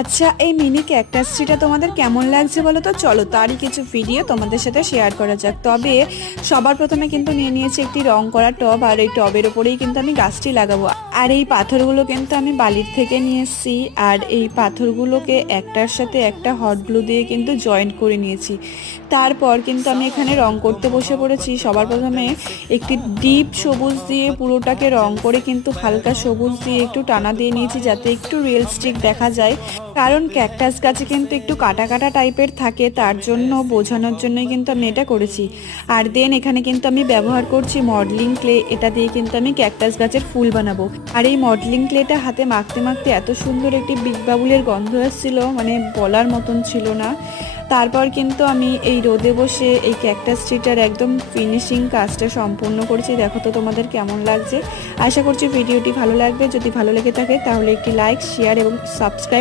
আচ্ছা এই mini cactus ট্রিটা তোমাদের কেমন লাগছে বলো তো? চলো তারই কিছু ভিডিও তোমাদের সাথে শেয়ার করা যাক। তবে সবার প্রথমে কিন্তু নিয়ে নিয়েছি একটি রং করা টব, আর এই টবের ওপরেই কিন্তু আমি গাছটি লাগাবো। আর এই পাথরগুলো কিন্তু আমি বালির থেকে নিয়ে এসেছি। আর এই পাথরগুলোকে একটার সাথে একটা হট ব্লু দিয়ে কিন্তু জয়েন্ট করে নিয়েছি। তারপর কিন্তু আমি এখানে রং করতে বসে পড়েছি। সবার প্রথমে একটি ডিপ সবুজ দিয়ে পুরোটাকে রং করে কিন্তু হালকা সবুজ দিয়ে একটু টানা দিয়ে নিয়েছি যাতে একটু রিয়েল স্টিক দেখা যায়। কারণ ক্যাকটাস গাছে কিন্তু একটু কাটা কাটা টাইপের থাকে, তার জন্য বোঝানোর জন্যই কিন্তু আমি এটা করেছি। আর দেন এখানে কিন্তু আমি ব্যবহার করছি মডেলিং ক্লে, এটা দিয়ে কিন্তু আমি ক্যাকটাস গাছের ফুল বানাবো। আর এই মডেলিং ক্লেটা হাতে মাখতে মাখতে এত সুন্দর একটি বিগ বাবুলের গন্ধ এসেছিল মানে বলার মতন ছিল না। তারপর কিন্তু আমি এই রোদে বসে এই ক্যাকটাস ট্রিটার একদম ফিনিশিং কাজটা সম্পূর্ণ করেছি। দেখো তো তোমাদের কেমন লাগছে। আশা করছি ভিডিওটি ভালো লাগবে। যদি ভালো লেগে থাকে তাহলে একটি লাইক, শেয়ার এবং সাবস্ক্রাইব